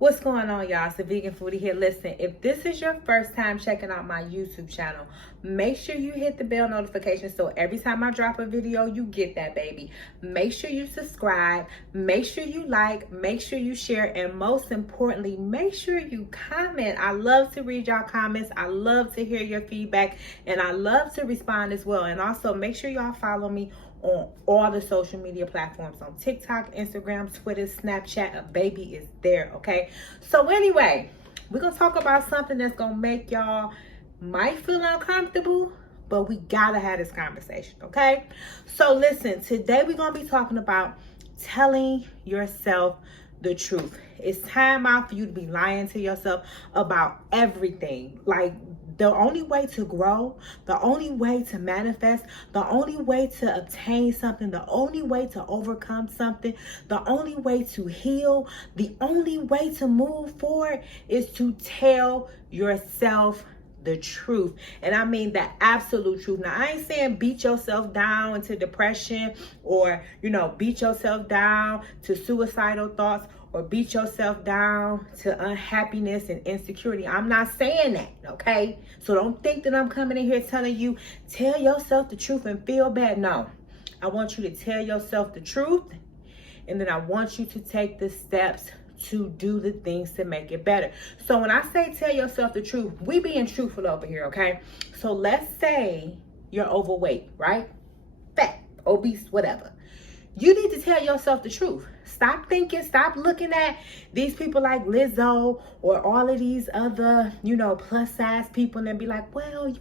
What's going on, y'all? It's the Vegan Foodie here. Listen, if this is your first time checking out my YouTube channel, make sure you hit the bell notification so every time I drop a video, you get that, baby. Make sure you subscribe, make sure you like, make sure you share, and most importantly, make sure you comment. I love to read y'all comments. I love to hear your feedback, and I love to respond as well. And also, make sure y'all follow me on all the social media platforms, on TikTok, Instagram, Twitter, Snapchat. A baby is there, okay? So anyway, we're gonna talk about something that's gonna make y'all might feel uncomfortable, but we gotta have this conversation, okay? So listen, today we're gonna be talking about telling yourself the truth. It's time out for you to be lying to yourself about everything. Like, the only way to grow, the only way to manifest, the only way to obtain something, the only way to overcome something, the only way to heal, the only way to move forward is to tell yourself the truth. And I mean the absolute truth. Now, I ain't saying beat yourself down into depression or, beat yourself down to suicidal thoughts or beat yourself down to unhappiness and insecurity. I'm not saying that, okay? So don't think that I'm coming in here telling you, tell yourself the truth and feel bad. No, I want you to tell yourself the truth, and then I want you to take the steps to do the things to make it better. So when I say tell yourself the truth, we being truthful over here, okay? So let's say you're overweight, right? Fat, obese, whatever. You need to tell yourself the truth. Stop thinking, stop looking at these people like Lizzo or all of these other, plus size people and be like, well,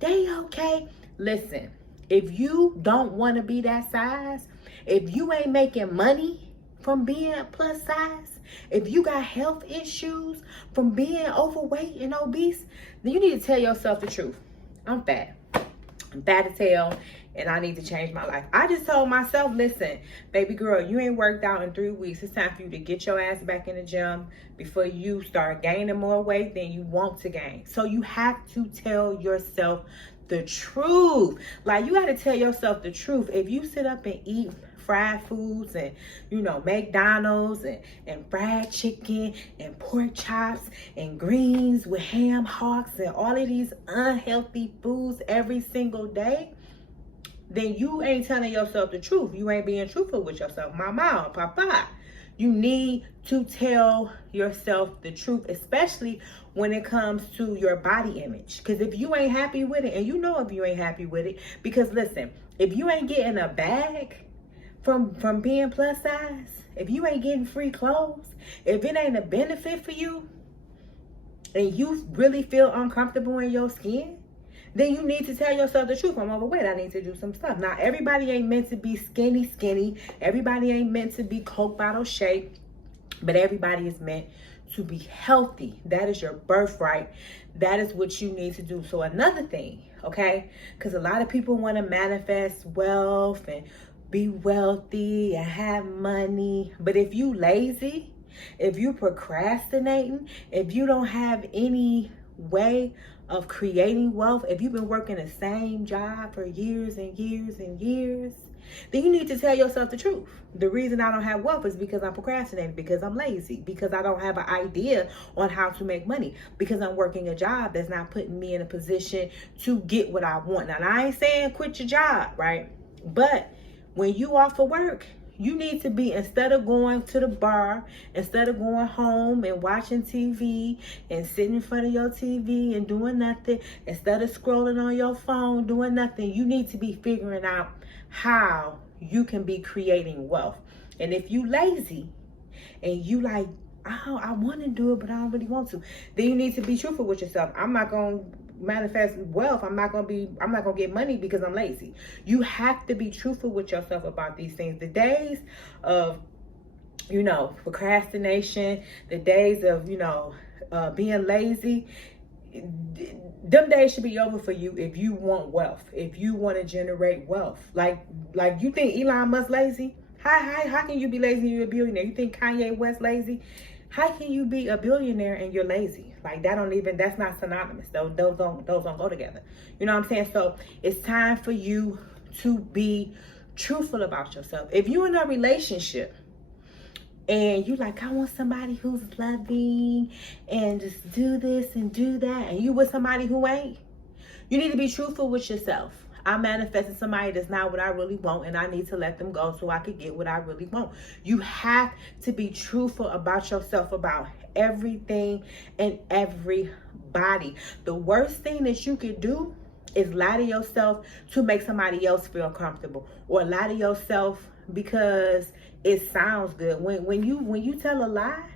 they okay. Listen, if you don't want to be that size, if you ain't making money from being plus size, if you got health issues from being overweight and obese, then you need to tell yourself the truth. I'm fat. I'm fat as hell, and I need to change my life. I just told myself, listen, baby girl, you ain't worked out in 3 weeks. It's time for you to get your ass back in the gym before you start gaining more weight than you want to gain. So you have to tell yourself the truth. Like, you got to tell yourself the truth. If you sit up and eat fried foods and, McDonald's and fried chicken and pork chops and greens with ham hocks and all of these unhealthy foods every single day, then you ain't telling yourself the truth. You ain't being truthful with yourself. Mama, papa, you need to tell yourself the truth, especially when it comes to your body image. Because if you ain't happy with it, and if you ain't happy with it, because listen, if you ain't getting a bag from being plus size, if you ain't getting free clothes, if it ain't a benefit for you, and you really feel uncomfortable in your skin, then you need to tell yourself the truth. I'm overweight. I need to do some stuff. Now, everybody ain't meant to be skinny. Everybody ain't meant to be Coke bottle shaped, but everybody is meant to be healthy. That is your birthright. That is what you need to do. So another thing, okay, because a lot of people want to manifest wealth and be wealthy and have money, but if you lazy, if you procrastinating, if you don't have any way of creating wealth, if you've been working the same job for years and years and years, then you need to tell yourself the truth. The reason I don't have wealth is because I'm procrastinating, because I'm lazy, because I don't have an idea on how to make money, because I'm working a job that's not putting me in a position to get what I want. Now, I ain't saying quit your job, right? But when you off of work, you need to be, instead of going to the bar, instead of going home and watching TV and sitting in front of your TV and doing nothing, instead of scrolling on your phone doing nothing, you need to be figuring out how you can be creating wealth. And if you lazy and you like, I want to do it, but I don't really want to, then you need to be truthful with yourself. I'm not going to manifest wealth. I'm not gonna get money because I'm lazy. You have to be truthful with yourself about these things. The days of procrastination, the days of being lazy, them days should be over for you if you want wealth, if you want to generate wealth. Like you think Elon Musk lazy? How can you be lazy and you're a billionaire? You think Kanye West lazy? How can you be a billionaire and you're lazy? Like, that's not synonymous. Those don't go together. You know what I'm saying? So it's time for you to be truthful about yourself. If you're in a relationship and you like, I want somebody who's loving and just do this and do that, and you with somebody who ain't, you need to be truthful with yourself. I'm manifesting somebody that's not what I really want, and I need to let them go so I could get what I really want. You have to be truthful about yourself, about everything and everybody. The worst thing that you could do is lie to yourself to make somebody else feel comfortable, or lie to yourself because it sounds good. When you tell a lie,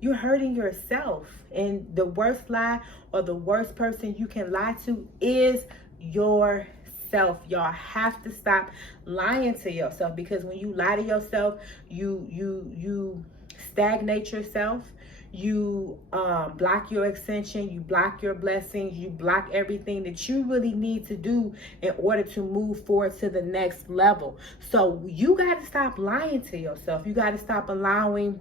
you're hurting yourself. And the worst lie, or the worst person you can lie to, is yourself. Y'all have to stop lying to yourself, because when you lie to yourself, you stagnate yourself. You block your ascension, you block your blessings, you block everything that you really need to do in order to move forward to the next level. So you got to stop lying to yourself. You got to stop allowing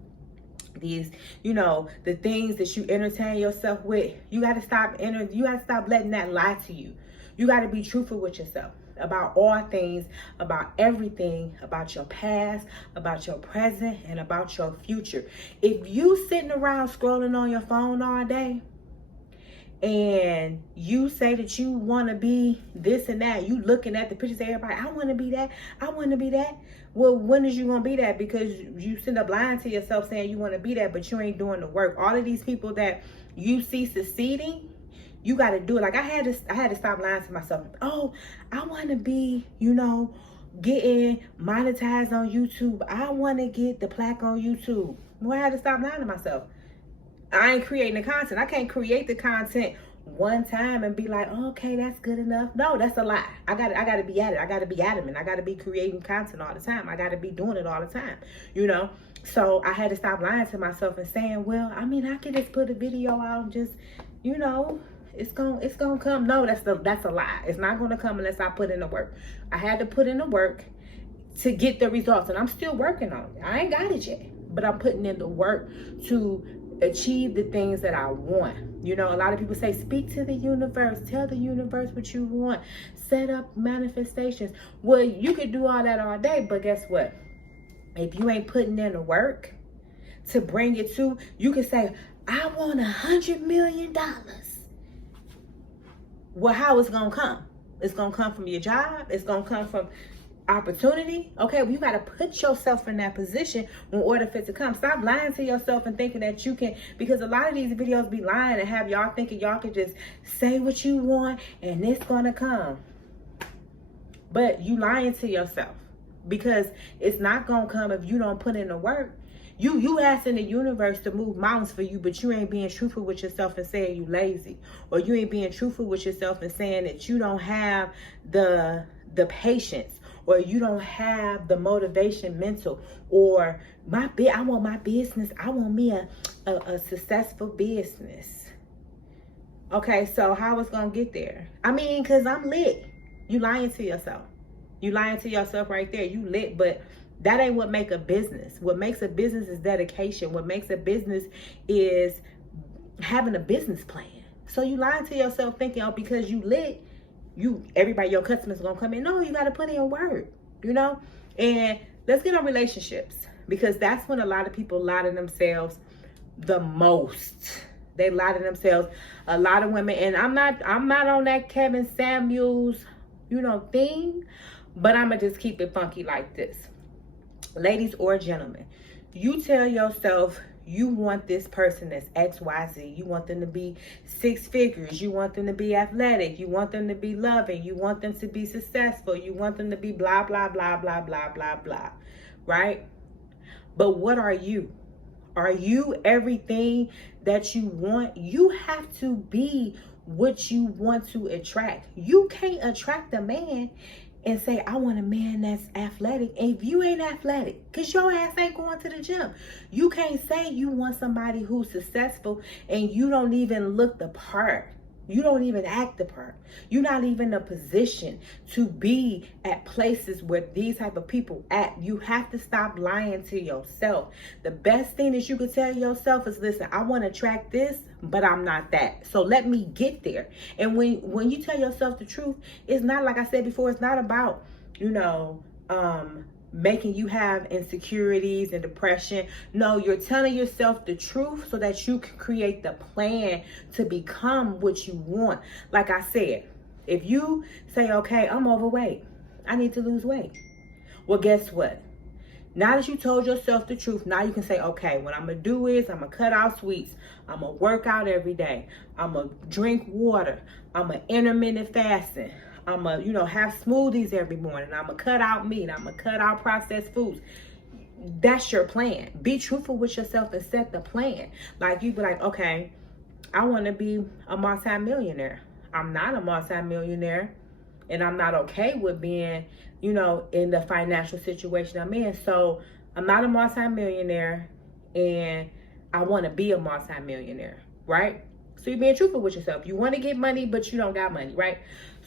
these, the things that you entertain yourself with. You got to stop letting that lie to you. You got to be truthful with yourself about all things, about everything, about your past, about your present, and about your future. If you sitting around scrolling on your phone all day, and you say that you want to be this and that, you looking at the pictures of everybody, I want to be that, I want to be that. Well, when is you going to be that? Because you sit up lying to yourself saying you want to be that, but you ain't doing the work. All of these people that you see succeeding, you got to do it. Like I had to stop lying to myself. Oh, I want to be, getting monetized on YouTube. I want to get the plaque on YouTube. Well, I had to stop lying to myself. I ain't creating the content. I can't create the content one time and be like, oh, okay, that's good enough. No, that's a lie. I gotta be at it. I gotta be adamant. I gotta be creating content all the time. I gotta be doing it all the time, So I had to stop lying to myself and saying, well, I could just put a video out and just, it's gonna come. No, that's a lie. It's not gonna come unless I put in the work. I had to put in the work to get the results, and I'm still working on it. I ain't got it yet, but I'm putting in the work to achieve the things that I want. A lot of people say, speak to the universe, tell the universe what you want, set up manifestations. Well, you could do all that all day, but guess what? If you ain't putting in the work to bring it to, you can say, I want $100 million. Well, how it's gonna come? It's gonna come from your job. It's gonna come from opportunity. Okay, well, you got to put yourself in that position in order for it to come. Stop lying to yourself and thinking that you can, because a lot of these videos be lying and have y'all thinking y'all can just say what you want and it's gonna come. But you lying to yourself, because it's not gonna come if you don't put in the work. You asking the universe to move mountains for you, but you ain't being truthful with yourself and saying you lazy, or you ain't being truthful with yourself and saying that you don't have the patience, or you don't have the motivation mental, or I want my business. I want me a successful business. Okay, so how it's gonna get there? Cause I'm lit. You lying to yourself. You lying to yourself right there. You lit, but that ain't what make a business. What makes a business is dedication. What makes a business is having a business plan. So you lying to yourself thinking, oh, because you lit, everybody, your customers gonna come in. No, you gotta put in work, And let's get on relationships, because that's when a lot of people lie to themselves the most. They lie to themselves. A lot of women, and I'm not on that Kevin Samuels, thing, but I'ma just keep it funky like this. Ladies or gentlemen, you tell yourself you want this person that's XYZ. You want them to be 6 figures. You want them to be athletic. You want them to be loving. You want them to be successful. You want them to be blah, blah, blah, blah, blah, blah, blah. Right? But what are you? Are you everything that you want? You have to be what you want to attract. You can't attract a man and say, I want a man that's athletic, if you ain't athletic, because your ass ain't going to the gym. You can't say you want somebody who's successful and you don't even look the part. You don't even act the part. You're not even in a position to be at places where these type of people act. You have to stop lying to yourself. The best thing that you could tell yourself is, listen, I want to attract this, but I'm not that. So let me get there. And when you tell yourself the truth, it's not, like I said before, it's not about, making you have insecurities and depression. No, you're telling yourself the truth so that you can create the plan to become what you want. Like I said, if you say, okay, I'm overweight, I need to lose weight. Well, guess what? Now that you told yourself the truth, now you can say, okay, what I'm going to do is I'm going to cut out sweets. I'm going to work out every day. I'm going to drink water. I'm going to intermittent fasting. I'm going to, have smoothies every morning. I'm going to cut out meat. I'm going to cut out processed foods. That's your plan. Be truthful with yourself and set the plan. Like, you be like, okay, I want to be a multimillionaire. I'm not a multimillionaire, and I'm not okay with being, in the financial situation I'm in. So I'm not a multimillionaire, and I want to be a multimillionaire, right? So you're being truthful with yourself. You want to get money, but you don't got money, right?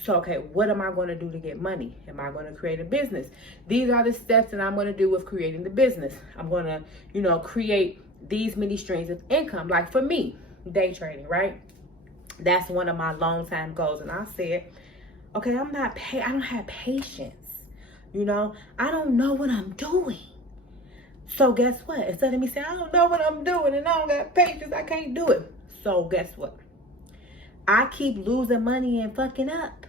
So, okay, what am I going to do to get money? Am I going to create a business? These are the steps that I'm going to do with creating the business. I'm going to, create these many streams of income. Like for me, day trading, right? That's one of my long time goals. And I said, okay, I don't have patience. I don't know what I'm doing. So guess what? Instead of me saying, I don't know what I'm doing and I don't got patience, I can't do it. So guess what? I keep losing money and fucking up.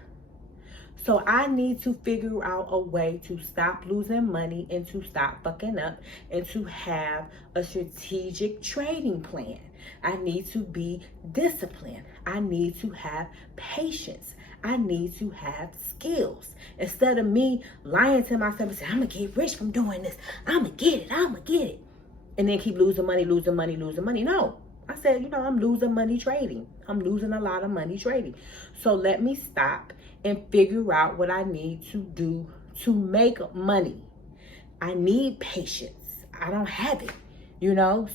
So I need to figure out a way to stop losing money and to stop fucking up and to have a strategic trading plan. I need to be disciplined. I need to have patience. I need to have skills. Instead of me lying to myself and saying, I'm going to get rich from doing this. I'm going to get it. And then keep losing money. No. I said, I'm losing money trading. I'm losing a lot of money trading. So let me stop and figure out what I need to do to make money. I need patience. I don't have it,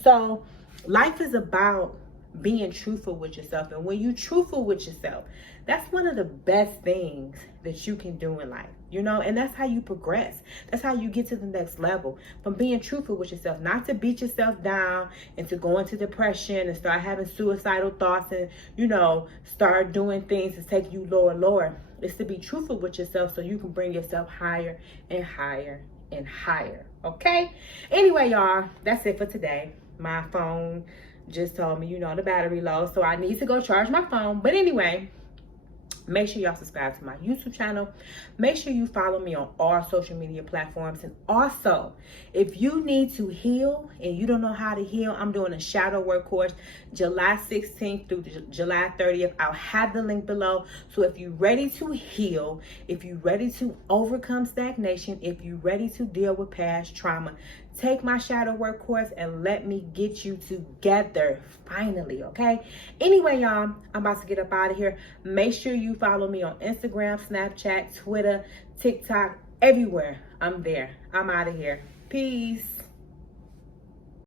So life is about being truthful with yourself. And when you're truthful with yourself, that's one of the best things that you can do in life, and that's how you progress. That's how you get to the next level, from being truthful with yourself, not to beat yourself down and to go into depression and start having suicidal thoughts and, start doing things to take you lower. It's to be truthful with yourself so you can bring yourself higher and higher and higher. Okay. Anyway, y'all, that's it for today. My phone just told me, the battery low, so I need to go charge my phone. But anyway, make sure y'all subscribe to my YouTube channel. Make sure you follow me on all social media platforms. And also, if you need to heal and you don't know how to heal, I'm doing a shadow work course July 16th through July 30th. I'll have the link below. So if you're ready to heal, if you're ready to overcome stagnation, if you're ready to deal with past trauma, take my shadow work course and let me get you together finally, okay? Anyway, y'all, I'm about to get up out of here. Make sure you follow me on Instagram, Snapchat, Twitter, TikTok, everywhere. I'm there. I'm out of here. Peace.